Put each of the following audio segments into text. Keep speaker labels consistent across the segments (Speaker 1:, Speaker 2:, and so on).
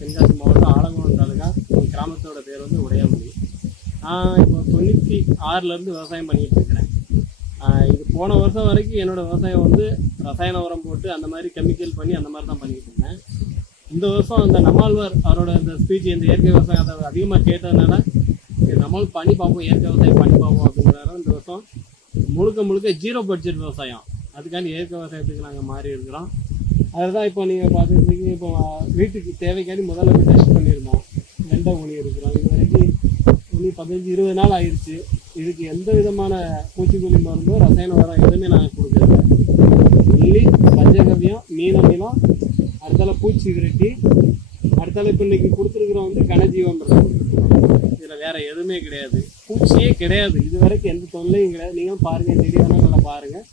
Speaker 1: தென்காசி மாவட்டம் ஆலங்குளம் தாலுகா கிராமத்தோட பேர் வந்து உடையாமொழி நான் இப்போ தொண்ணூற்றி ஆறுலேருந்து விவசாயம் பண்ணிகிட்டு இருக்கிறேன். இது போன வருஷம் வரைக்கும் என்னோட விவசாயம் வந்து ரசாயன உரம் போட்டு அந்த மாதிரி கெமிக்கல் பண்ணி அந்த மாதிரி தான் பண்ணிகிட்டு இருந்தேன். இந்த வருஷம் அந்த நம்மாழ்வார் அவரோட இந்த ஸ்பீச் இந்த இயற்கை விவசாயம் அதை அதிகமாக கேட்டதுனால நம்மளும் பண்ணி பார்ப்போம் இயற்கை விவசாயம் பண்ணி பார்ப்போம் அப்படிங்கிறாரு இந்த வருஷம் முழுக்க முழுக்க ஜீரோ பட்ஜெட் விவசாயம். அதுக்காண்டி இயற்கை விவசாயத்துக்கு நாங்கள் மாறி இருக்கிறோம் அதில் தான் இப்போ நீங்கள் பார்த்துருக்கீங்க இப்போ வீட்டுக்கு தேவைக்காண்டி முதல்ல போய் டெஸ்ட் பண்ணியிருந்தோம் வெண்டை ஊனி இருக்கிறோம். இது வரைக்கும் ஊனி பதினஞ்சு இருபது நாள் ஆயிடுச்சு இதுக்கு எந்த விதமான பூச்சிக்கொல்லி மருந்தோ ரசாயன உரம் எதுவுமே நாங்கள் கொடுக்கல. இல்லி பஞ்சகவியம் மீனமிலம் அடுத்தால பூச்சி விரட்டி அடுத்தால இப்போ இன்னைக்கு கொடுத்துருக்குறோம் வந்து கனஜீவம் இதில் வேறு எதுவுமே கிடையாது. பூச்சியே கிடையாது. இது வரைக்கும் எந்த தொல்லையும் கிடையாது. நீங்களும் பாருங்க தெரியாதா நல்லா பாருங்கள்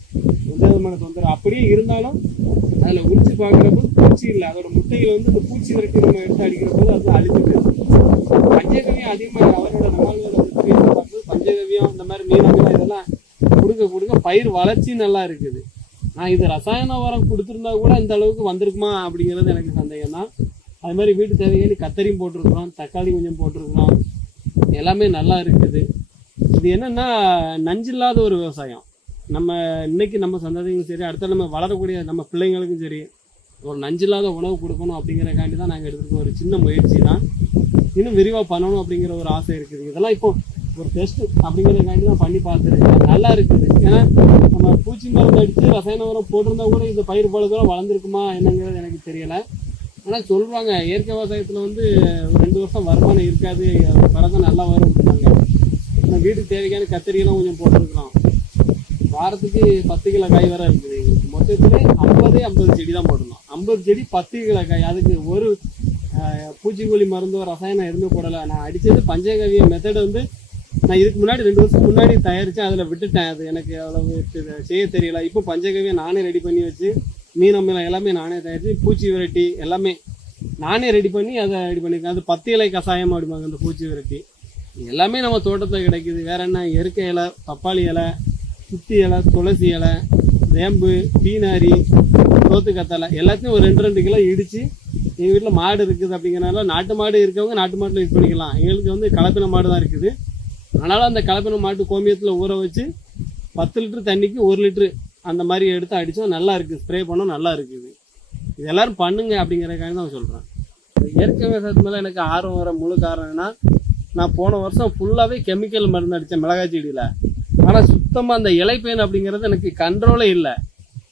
Speaker 1: எந்த விதமான தொந்தரவு அப்படியே இருந்தாலும் அதில் உரிச்சு பார்க்குறப்போ பூச்சி இல்லை. அதோட முட்டைகள் வந்து இந்த பூச்சி விரட்டி நம்ம எடுத்து அடிக்கிற போது அது அழிஞ்சிட்டு பஞ்சகவியம் அதிகமாக அவரோட நம்மளோட பார்க்கும்போது பஞ்சகவியம் இந்த மாதிரி மீனமிலம் இதெல்லாம் கொடுக்க கொடுக்க பயிர் வளர்ச்சி நல்லா இருக்குது. நான் இது ரசாயன உரம் கொடுத்துருந்தா கூட இந்த அளவுக்கு வந்திருக்குமா அப்படிங்கிறது எனக்கு சந்தேகம் தான் அது மாதிரி வீட்டு தேவையான கத்தரியும் போட்டிருக்கிறோம் தக்காளி கொஞ்சம் போட்டிருக்கிறோம். எல்லாமே நல்லா இருக்குது. இது என்னென்னா நஞ்சில்லாத ஒரு விவசாயம். நம்ம இன்னைக்கு நம்ம சந்ததிக்கும் சரி அடுத்த நம்ம வளரக்கூடிய நம்ம பிள்ளைங்களுக்கும் சரி ஒரு நஞ்சில்லாத உணவு கொடுக்கணும் அப்படிங்கிறக்காண்டி தான் நாங்கள் எடுத்துருக்கோம் ஒரு சின்ன முயற்சி தான். இன்னும் விரிவாக பண்ணணும் அப்படிங்கிற ஒரு ஆசை இருக்குது. இதெல்லாம் இப்போ ஒரு டெஸ்ட் அப்படிங்கிறதுக்காண்டி தான் பண்ணி பார்த்துருக்கேன் நல்லா இருக்குது. ஏன்னா நம்ம பூச்சி மருந்து அடித்து ரசாயன உரம் போட்டிருந்தா கூட இந்த பயிர் போல தூரம் வளர்ந்துருக்குமா என்னங்கிறது எனக்கு தெரியலை. ஆனால் சொல்லுவாங்க இயற்கை விவசாயத்தில் வந்து ஒரு ரெண்டு வருஷம் வருமானம் இருக்காது வரதான் நல்லா வரும் நம்ம வீட்டுக்கு தேவையான கத்திரியெல்லாம் கொஞ்சம் போட்டிருக்கிறோம். வாரத்துக்கு பத்து கிலோ காய் வர இருக்குது. எங்களுக்கு மொத்தத்தில் ஐம்பதே ஐம்பது செடி தான் போட்டிருந்தோம். ஐம்பது செடி பத்து கிலோ காய். அதுக்கு ஒரு பூச்சிக்கொல்லி மருந்தோ ரசாயனம் எதுவுமே போடலை. நான் அடித்தது பஞ்சகவிய மெத்தட் வந்து நான் இதுக்கு முன்னாடி ரெண்டு வருஷத்துக்கு முன்னாடி தயாரித்தேன் அதில் விட்டுட்டேன். அது எனக்கு அவ்வளவு செய்ய தெரியல. இப்போ பஞ்சகவியை நானே ரெடி பண்ணி வச்சு மீன் அமிலம் எல்லாமே நானே தயாரித்து பூச்சி விரட்டி எல்லாமே நானே ரெடி பண்ணி அதை ரெடி பண்ணியிருக்கேன். அது பத்து இலை கஷாயம் அப்படிம்பாங்க அந்த பூச்சி விரட்டி. எல்லாமே நம்ம தோட்டத்தில் கிடைக்குது. வேற என்ன? இயற்கை இலை பப்பாளி இலை சுத்தி இலை துளசி இலை வேம்பு பீனாரி சோத்து எல்லாத்தையும் ஒரு ரெண்டு ரெண்டு கிலோ இடித்து எங்கள் வீட்டில் மாடு இருக்குது அப்படிங்கிறனால நாட்டு மாடு இருக்கவங்க நாட்டு மாட்டில் யூஸ் பண்ணிக்கலாம். எங்களுக்கு வந்து கலப்பின மாடு தான் இருக்குது. அதனால் அந்த கலப்பின மாட்டு கோமியத்தில் ஊற வச்சு பத்து லிட்ரு தண்ணிக்கு ஒரு லிட்டரு அந்த மாதிரி எடுத்து அடித்தோம் நல்லா இருக்குது ஸ்ப்ரே பண்ணோம் நல்லா இருக்குது இது. எல்லோரும் பண்ணுங்க அப்படிங்கிறக்காக தான் சொல்கிறேன் இயற்கை விவசாயத்து மேலே எனக்கு ஆர்வம் வர முழு காரணம் என்னன்னா நான் போன வருஷம் ஃபுல்லாகவே கெமிக்கல் மருந்து அடித்தேன் மிளகாய் செடியில். ஆனால் சுத்தமாக அந்த இலைப்பேன் அப்படிங்கிறது எனக்கு கண்ட்ரோலே இல்லை.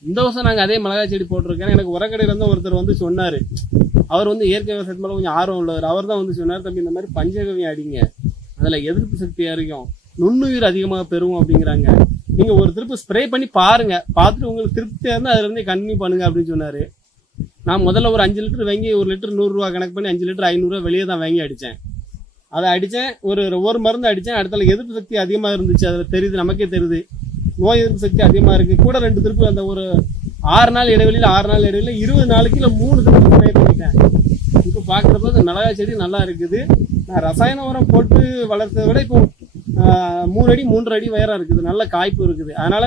Speaker 1: இந்த வருஷம் நாங்கள் அதே மிளகாய் செடி போட்டிருக்கேன். எனக்கு உரக்கடையிலேருந்து ஒருத்தர் வந்து சொன்னார். அவர் வந்து இயற்கை விவசாயத்து மேலே கொஞ்சம் ஆர்வம் உள்ளவர். அவர் தான் வந்து சொன்னார் தம்பி இந்த மாதிரி பஞ்சகவியம் அடிங்க. அதில் எதிர்ப்பு சக்தி அறியும் நுண்ணுயிர் அதிகமாக பெறும் அப்படிங்கிறாங்க. நீங்கள் ஒரு திருப்பு ஸ்ப்ரே பண்ணி பாருங்கள் பார்த்துட்டு உங்களுக்கு திருப்தியாக இருந்தால் அதுலேருந்தே கண்டினியூ பண்ணுங்க அப்படின்னு சொன்னார். நான் முதல்ல ஒரு அஞ்சு லிட்டர் வாங்கி ஒரு லிட்டர் நூறுரூவா கணக்கு பண்ணி அஞ்சு லிட்டர் ஐநூறுரூவா வெளியே தான் வாங்கி அடித்தேன் அதை அடித்தேன் ஒரு ஒரு மருந்து அடித்தேன் அடுத்தால எதிர்ப்பு சக்தி அதிகமாக இருந்துச்சு. அதில் தெரியுது நமக்கே தெரியுது. நோய் எதிர்ப்பு சக்தி அதிகமாக இருக்குது கூட ரெண்டு திருப்பு அந்த ஒரு ஆறு நாள் இடைவெளியில் ஆறு நாள் இடைவெளியில் இருபது நாளைக்கு இல்லை மூணு திருப்பு ஸ்ப்ரே பண்ணிட்டேன் இப்போ பார்க்குறப்ப அந்த மிளகா செடி நல்லா இருக்குது. நான் ரசாயன உரம் போட்டு வளர்த்ததை விட இப்போ மூணு அடி மூன்றரை அடி வயராக இருக்குது. நல்ல காய்ப்பு இருக்குது. அதனால்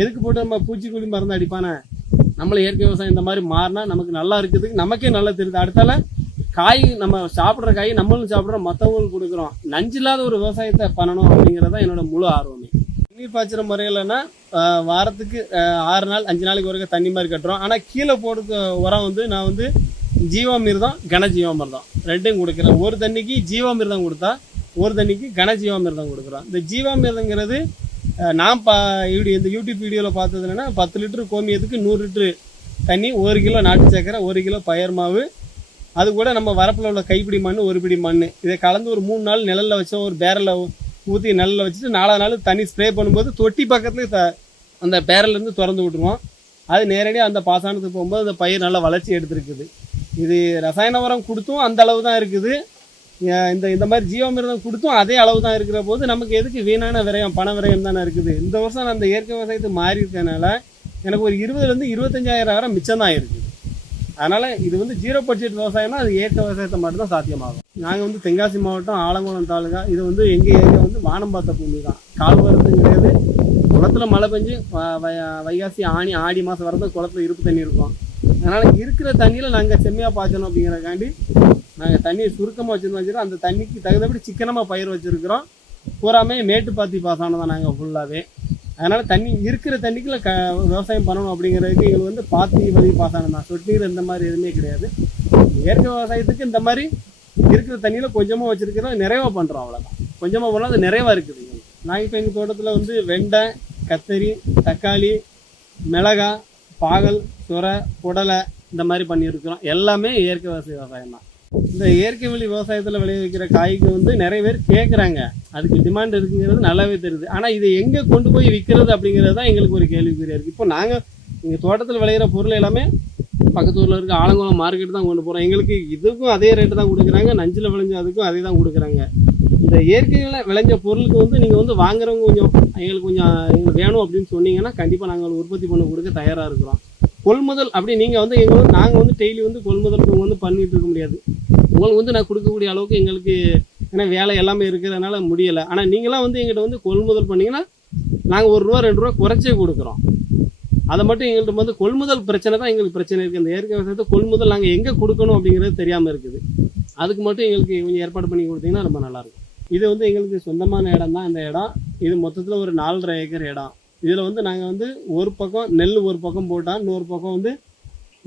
Speaker 1: எதுக்கு போட்டு நம்ம பூச்சிக்கொல்லி மருந்து அடிப்பானே? நம்மள இயற்கை விவசாயம் இந்த மாதிரி மாறினா நமக்கு நல்லா இருக்குது நமக்கே நல்லா தெரியுது. அடுத்தால காய் நம்ம சாப்பிட்ற காய் நம்மளும் சாப்பிட்றோம் மற்றவங்களுக்கு கொடுக்குறோம். நஞ்சில்லாத ஒரு விவசாயத்தை பண்ணணும் அப்படிங்கிறது தான் என்னோட முழு ஆர்வமே. தண்ணீர் பாய்ச்சுற முறைகள்னா வாரத்துக்கு ஆறு நாள் அஞ்சு நாளைக்கு ஒருக்க தண்ணி மாதிரி கட்டுறோம். ஆனால் கீழே போடுற உரம் வந்து நான் வந்து ஜீவாமிர்தம் கனஜீவாமிர்தம் ரெண்டையும் கொடுக்குறேன். ஒரு தண்ணிக்கு ஜீவாமிர்தம் கொடுத்தா ஒரு தண்ணிக்கு கனஜீவாமிர்தம் கொடுக்குறோம். இந்த ஜீவாமிர்தங்கிறது நான் பா இப்படி இந்த யூடியூப் வீடியோவில் பார்த்தது என்னென்னா பத்து லிட்டரு கோமியத்துக்கு நூறு லிட்டரு தண்ணி ஒரு கிலோ நாட்டு சக்கரை ஒரு கிலோ பயர் மாவு அது கூட நம்ம வரப்பில் உள்ள கைப்பிடி மண் ஒரு பிடி மண் இதை கலந்து ஒரு மூணு நாள் நிழலில் வச்சோம் ஒரு பேரலில் ஊற்றி நிழலில் வச்சுட்டு நாலாவது நாள் தண்ணி ஸ்ப்ரே பண்ணும்போது தொட்டி பக்கத்துலேயே த அந்த பேரல்லேருந்து திறந்து விட்டுருவோம். அது நேரடியாக அந்த பாசனத்துக்கு போகும்போது அந்த பயிர் நல்லா வளர்ச்சி எடுத்துருக்குது. இது ரசாயன உரம் கொடுத்தும் அந்த அளவு தான் இருக்குது. இந்த இந்த மாதிரி ஜீவாமிர்தம் கொடுத்தும் அதே அளவு தான் இருக்கிற போது நமக்கு எதுக்கு வீணான விரயம் பண விரயம் தானே இருக்குது. இந்த வருஷம் நான் அந்த இயற்கை விவசாயத்தை மாறி இருக்கனால எனக்கு ஒரு இருபதுலேருந்து இருபத்தஞ்சாயிரம் மிச்சம் தான் இருக்குது. அதனால் இது வந்து ஜீரோ பட்ஜெட் விவசாயம்னா அது ஏற்ற விவசாயத்தை மட்டும்தான் சாத்தியமாகும். நாங்கள் வந்து தென்காசி மாவட்டம் ஆலங்குளம் தாலுகா இது வந்து எங்கள் ஏரியா வந்து வானம் பார்த்த பூமி தான். கால்வரத்துங்கிறது குளத்துல மழை பெஞ்சு வ- வைகாசி ஆணி ஆடி மாதம் வரது குளத்துல இருப்பு தண்ணி இருக்கும். அதனால் இருக்கிற தண்ணியில் நாங்கள் செம்மையாக பாய்ச்சணும் அப்படிங்கிறக்காண்டி நாங்கள் தண்ணியை சுருக்கமாக வச்சுருந்தோம் வச்சுருக்கோம் அந்த தண்ணிக்கு தகுந்தபடி சிக்கனமாக பயிர் வச்சுருக்கிறோம். பூராமே மேட்டுப்பாத்தி பாசனம் தான் நாங்கள் ஃபுல்லாகவே அதனால் தண்ணி இருக்கிற தண்ணிக்குள்ள க விவசாயம் பண்ணணும் அப்படிங்கிறதுக்கு எங்களுக்கு வந்து பாத்தி வழி பாசனம் தான். சொட்டு நீர் இந்த மாதிரி எதுவுமே கிடையாது. இயற்கை விவசாயத்துக்கு இந்த மாதிரி இருக்கிற தண்ணியில் கொஞ்சமாக வச்சுருக்கிறோம் நிறைவாக பண்ணுறோம் அவ்வளோதான் கொஞ்சமாக போனால் அது நிறைவாக இருக்குது நாங்கள் இப்போ எங்கள் தோட்டத்தில் வந்து வெண்டை கத்தரி தக்காளி மிளகா பாகல் சுரை புடலை இந்த மாதிரி பண்ணியிருக்கிறோம். எல்லாமே இயற்கை விவசாய விவசாயம் தான். இந்த இயற்கை வழி விவசாயத்தில் விளைவிக்கிற காய்க்கு வந்து நிறைய பேர் கேட்குறாங்க அதுக்கு டிமாண்ட் இருக்குங்கிறது நல்லாவே தெரியுது. ஆனால் இதை எங்கே கொண்டு போய் விற்கிறது அப்படிங்கிறது தான் எங்களுக்கு ஒரு கேள்விக்குறியாக இருக்குது இப்போ நாங்கள் எங்கள் தோட்டத்தில் விளையிற பொருள் எல்லாமே பக்கத்து ஊரில் இருக்க ஆலங்குளம் மார்க்கெட் தான் கொண்டு போகிறோம் எங்களுக்கு இதுக்கும் அதே ரேட்டு தான் கொடுக்குறாங்க. நஞ்சில் விளைஞ்ச அதுக்கும் அதே தான் கொடுக்குறாங்க. இந்த இயற்கையில் விளைஞ்ச பொருளுக்கு வந்து நீங்கள் வந்து வாங்குறவங்க கொஞ்சம் எங்களுக்கு கொஞ்சம் எங்களுக்கு வேணும் அப்படின்னு சொன்னீங்கன்னா கண்டிப்பாக நாங்கள் உற்பத்தி பண்ண கொடுக்க தயாராக இருக்கிறோம். கொள்முதல் அப்படி நீங்கள் வந்து எங்களுக்கு வந்து நாங்கள் வந்து டெய்லி வந்து கொள்முதல் வந்து பண்ணிகிட்டு இருக்க முடியாது. உங்களுக்கு வந்து நான் கொடுக்கக்கூடிய அளவுக்கு எங்களுக்கு ஏன்னா வேலை எல்லாமே இருக்கிறதுனால முடியலை. ஆனால் நீங்களாம் வந்து எங்கிட்ட வந்து கொள்முதல் பண்ணீங்கன்னா நாங்கள் ஒரு ரூபா ரெண்டு ரூபா குறைச்சே கொடுக்குறோம். அதை மட்டும் எங்கள்கிட்ட வந்து கொள்முதல் பிரச்சனை தான் எங்களுக்கு பிரச்சனை இருக்குது இந்த இயற்கை விவசாயத்தை கொள்முதல் நாங்கள் எங்கே கொடுக்கணும் அப்படிங்கிறது தெரியாமல் இருக்குது. அதுக்கு மட்டும் எங்களுக்கு கொஞ்சம் ஏற்பாடு பண்ணி கொடுத்தீங்கன்னா ரொம்ப நல்லாயிருக்கும். இது வந்து எங்களுக்கு சொந்தமான இடம் தான். இந்த இடம் இது மொத்தத்தில் ஒரு நாலரை ஏக்கர் இடம். இதில் வந்து நாங்கள் வந்து ஒரு பக்கம் நெல் ஒரு பக்கம் போட்டால் இன்னொரு பக்கம் வந்து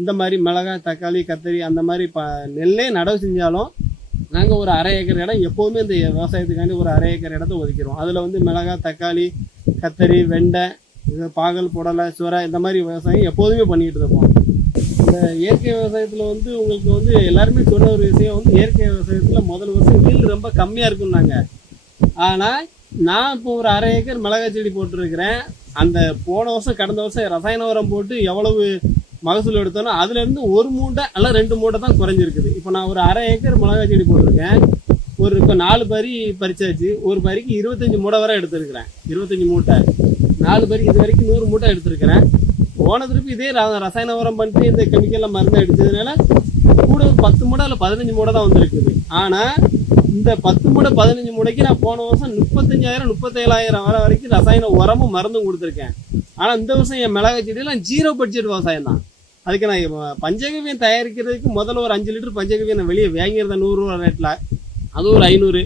Speaker 1: இந்த மாதிரி மிளகாய் தக்காளி கத்தரி அந்த மாதிரி ப நெல்லே நடவு செஞ்சாலும் நாங்கள் ஒரு அரை ஏக்கர் இடம் எப்போவுமே இந்த விவசாயத்துக்காண்டி ஒரு அரை ஏக்கர் இடத்த ஒதுக்கிறோம். அதில் வந்து மிளகாய் தக்காளி கத்தரி வெண்டை இது பாகல் புடலை சுரை இந்த மாதிரி விவசாயம் எப்போதுமே பண்ணிகிட்டு இருப்போம். இந்த இயற்கை விவசாயத்தில் வந்து உங்களுக்கு வந்து எல்லாருமே சொன்ன ஒரு விஷயம் வந்து இயற்கை விவசாயத்தில் முதல் வருஷம் ஈல்டு ரொம்ப கம்மியாக இருக்குன்னாங்க ஆனால் நான் இப்போ ஒரு அரை ஏக்கர் மிளகாய் செடி போட்டிருக்கிறேன். அந்த போன வருஷம் கடந்த வருஷம் ரசாயன உரம் போட்டு எவ்வளவு மகசூல் எடுத்தோன்னா அதுலேருந்து ஒரு மூட்டை அல்ல ரெண்டு மூட்டை தான் குறைஞ்சிருக்குது. இப்போ நான் ஒரு அரை ஏக்கர் மிளகாய் செடி போட்டிருக்கேன். ஒரு இப்போ நாலு பரி பறிச்சாச்சு. ஒரு பறிக்கு இருபத்தஞ்சி மூட்டை வரை எடுத்திருக்கிறேன். இருபத்தஞ்சி மூட்டை. நாலு பரி இது வரைக்கும் நூறு மூட்டை எடுத்திருக்கிறேன். போன திருப்பி இதே ரசாயன உரம் பண்ணிட்டு இந்த கெமிக்கலில் மருந்து அடித்ததுனால கூட பத்து மூட இல்லை பதினஞ்சு மூடை தான் வந்திருக்குது. ஆனால் இந்த பத்து மூட பதினஞ்சு மூடைக்கு நான் போன வருஷம் முப்பத்தஞ்சாயிரம் முப்பத்தேழாயிரம் வர வரைக்கும் ரசாயன உரமும் மருந்தும் கொடுத்துருக்கேன். ஆனால் இந்த வருஷம் என் மிளகாய் செடியெல்லாம் ஜீரோ பட்ஜெட் விவசாயம் தான் அதுக்கு நான் பஞ்சகவியம் தயாரிக்கிறதுக்கு முதல்ல ஒரு அஞ்சு லிட்டர் பஞ்சகவியம் நான் வெளியே வாங்கியிருந்தேன். நூறுரூவா ரேட்டில் அது ஒரு ஐநூறு.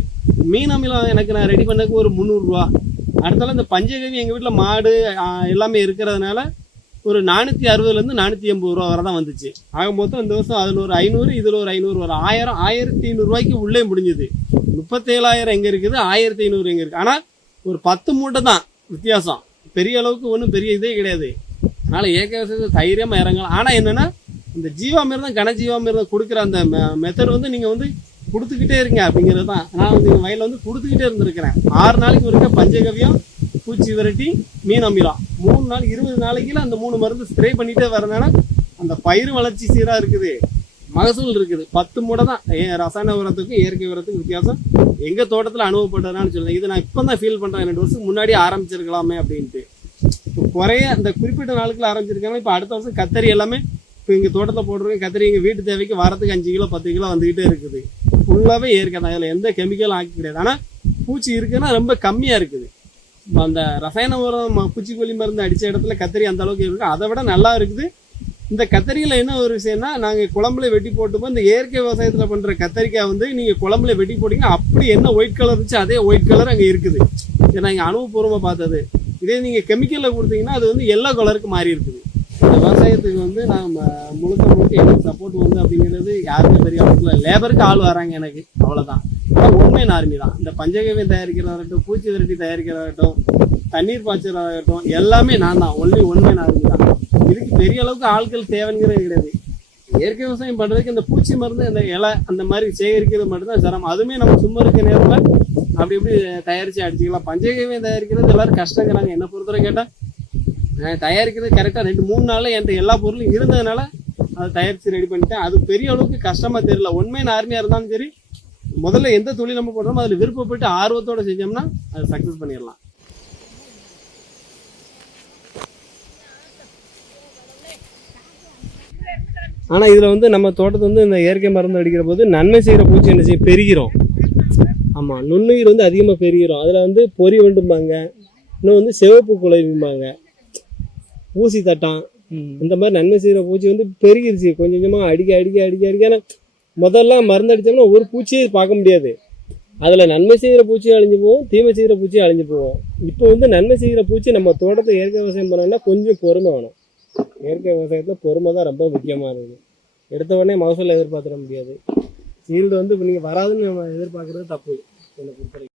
Speaker 1: மீன் அமிலம் எனக்கு நான் ரெடி பண்ணதுக்கு ஒரு முந்நூறுரூவா. அடுத்தால இந்த பஞ்சகவி எங்கள் வீட்டில் மாடு எல்லாமே இருக்கிறதுனால ஒரு நானூற்றி அறுபதுலேருந்து நானூற்றி எண்பது ரூபா வரை தான் வந்துச்சு. ஆக மொத்தம் இந்த வருஷம் அதில் ஒரு ஐநூறு இதில் ஒரு ஐநூறு ஒரு ஆயிரம் ஆயிரத்தி ஐநூறுரூவாய்க்கு உள்ளே முடிஞ்சுது. முப்பத்தேழாயிரம் எங்கே இருக்குது? ஆயிரத்தி ஐநூறு எங்கே இருக்குது ஆனால் ஒரு பத்து மூட்டை தான் வித்தியாசம். பெரிய அளவுக்கு ஒன்றும் பெரிய இதே கிடையாது. அதனால் இயற்கை விவசாயத்தை தைரியமாக இறங்கலாம். ஆனால் என்னென்னா இந்த ஜீவாமிர்தம் கனஜீவாமிர்தம் கொடுக்குற அந்த மெத்தட் வந்து நீங்கள் வந்து கொடுத்துக்கிட்டே இருங்க அப்படிங்கிறது தான். நான் வந்து எங்கள் வயலில் வந்து கொடுத்துக்கிட்டே இருந்திருக்கிறேன். ஆறு நாளைக்கு ஒருக்க பஞ்சகவியம் பூச்சி விரட்டி மீன் அமிலம். மூணு நாள் இருபது நாளைக்குல அந்த மூணு மருந்து ஸ்ப்ரே பண்ணிகிட்டே வரனால அந்த பயிர் வளர்ச்சி சீராக இருக்குது. மகசூல் இருக்குது. பத்து மூடை தான். ஏன் ரசாயன உரத்துக்கும் இயற்கை உரத்துக்கும் வித்தியாசம். எங்கள் தோட்டத்தில் அனுபவப்பட்டதுனால சொல்லுங்கள் இது நான் இப்போ தான் ஃபீல் பண்ணுறேன் ரெண்டு வருஷத்துக்கு முன்னாடி ஆரம்பிச்சிருக்கலாமே அப்படின்ட்டு. குறைய அந்த குறிப்பிட்ட நாளுக்குள்ள ஆரம்பிச்சிருக்காங்க. இப்போ அடுத்த வருஷம் கத்தரி எல்லாமே இப்போ இங்கே தோட்டத்தில் போட்டிருக்கேன் கத்திரி எங்கள் வீட்டு தேவைக்கு வாரத்துக்கு அஞ்சு கிலோ பத்து கிலோ வந்துக்கிட்டே இருக்குது. ஃபுல்லாகவே இயற்கை தான். அதில் எந்த கெமிக்கலும் ஆக்கி கிடையாது. ஆனால் பூச்சி இருக்குன்னா ரொம்ப கம்மியாக இருக்குது. அந்த ரசாயன உரம் பூச்சிக்கொல்லி மருந்து அடித்த இடத்துல கத்திரி அந்த அளவுக்கு இருக்கு. அதை விட நல்லா இருக்குது. இந்த கத்தரியில் என்ன ஒரு விஷயம்னா நாங்கள் குழம்புல வெட்டி போட்டுப்போம். இந்த இயற்கை விவசாயத்தில் பண்ணுற கத்தரிக்காய் வந்து நீங்கள் குழம்புல வெட்டி போட்டிங்கன்னா அப்படி என்ன ஒயிட் கலர் இருந்துச்சு அதே ஒயிட் கலர் அங்கே இருக்குது. இதை இங்கே அனுபவபூர்வமாக பார்த்தது. இதே நீங்கள் கெமிக்கலில் கொடுத்தீங்கன்னா அது வந்து எல்லோ கலருக்கு மாறி இருக்குது. இந்த விவசாயத்துக்கு வந்து நாம் முழுக்க முழுக்க எனக்கு சப்போர்ட் வந்து அப்படிங்கிறது யாருமே பெரிய அளவுக்கு இல்லை. லேபருக்கு ஆள் வராங்க எனக்கு அவ்வளோதான் ஆனால் உண்மை நார்மி தான். இந்த பஞ்சகவியம் தயாரிக்கிறதாகட்டும் பூச்சி விரட்டி தயாரிக்கிறதாகட்டும் தண்ணீர் பாய்ச்சலாகட்டும் எல்லாமே நான் தான். ஒன்லி உண்மை நார்மி தான். இதுக்கு பெரிய அளவுக்கு ஆட்கள் தேவைங்கிறது கிடையாது. இயற்கை விவசாயம் பண்ணுறதுக்கு இந்த பூச்சி மருந்து இந்த இலை அந்த மாதிரி சேகரிக்கிறது மட்டும்தான் சிரமம். அதுவுமே நம்ம சும்மா இருக்க நேரத்தில் அப்படி இப்படி தயாரித்து அடிச்சுக்கலாம். பஞ்சகவியம் தயாரிக்கிறது எல்லோரும் கஷ்டங்கிறாங்க. என்ன பொறுத்தவரை கேட்டால் தயாரிக்கிறது கரெக்டாக ரெண்டு மூணு நாளில் என்கிட்ட எல்லா பொருளும் இருந்ததுனால அதை தயாரித்து ரெடி பண்ணிட்டேன். அது பெரிய அளவுக்கு கஷ்டமாக தெரியல. உண்மையான ஆர்மியாக இருந்தாலும் சரி முதல்ல எந்த தொழில் நம்ம பண்ணுறோமோ அதில் விருப்பப்பட்டு ஆர்வத்தோட செஞ்சோம்னா அதை சக்ஸஸ் பண்ணிடலாம். ஆனால் இதில் வந்து நம்ம தோட்டத்தை வந்து இந்த இயற்கை மருந்து அடிக்கிற போது நன்மை செய்கிற பூச்சி என்ன செய்யும்? பெருகிறோம். ஆமாம் நுண்ணுயிர் வந்து அதிகமாக பெருகிறோம் அதில் வந்து பொறி வண்டும்பாங்க இன்னும் வந்து சிவப்பு குலைவும்பாங்க ஊசி தட்டான். இந்த மாதிரி நன்மை செய்கிற பூச்சி வந்து பெருகிருச்சு. கொஞ்சம் கொஞ்சமாக அடிக்க அடிக்க அடிக்க அடிக்க. ஆனா முதல்ல மருந்து அடித்தோம்னா ஒரு பூச்சியை பார்க்க முடியாது. அதில் நன்மை செய்கிற பூச்சி அழிஞ்சு போகும் தீமை செய்கிற பூச்சி அழிஞ்சு போகும். இப்போ வந்து நன்மை செய்கிற பூச்சி நம்ம தோட்டத்தை இயற்கை விவசாயம் பண்ணோம்னா கொஞ்சம் பொறுமை வேணும். இயற்கை விவசாயத்தில் பொறுமை தான் ரொம்ப முக்கியமானது எடுத்த உடனே மகசூல் எதிர்பார்த்துட முடியாது. ஈல்டு வந்து இப்போ நீங்கள் வராதுன்னு நம்ம எதிர்பார்க்குறது தப்பு. என்னை பொறுத்தவரைக்கும்.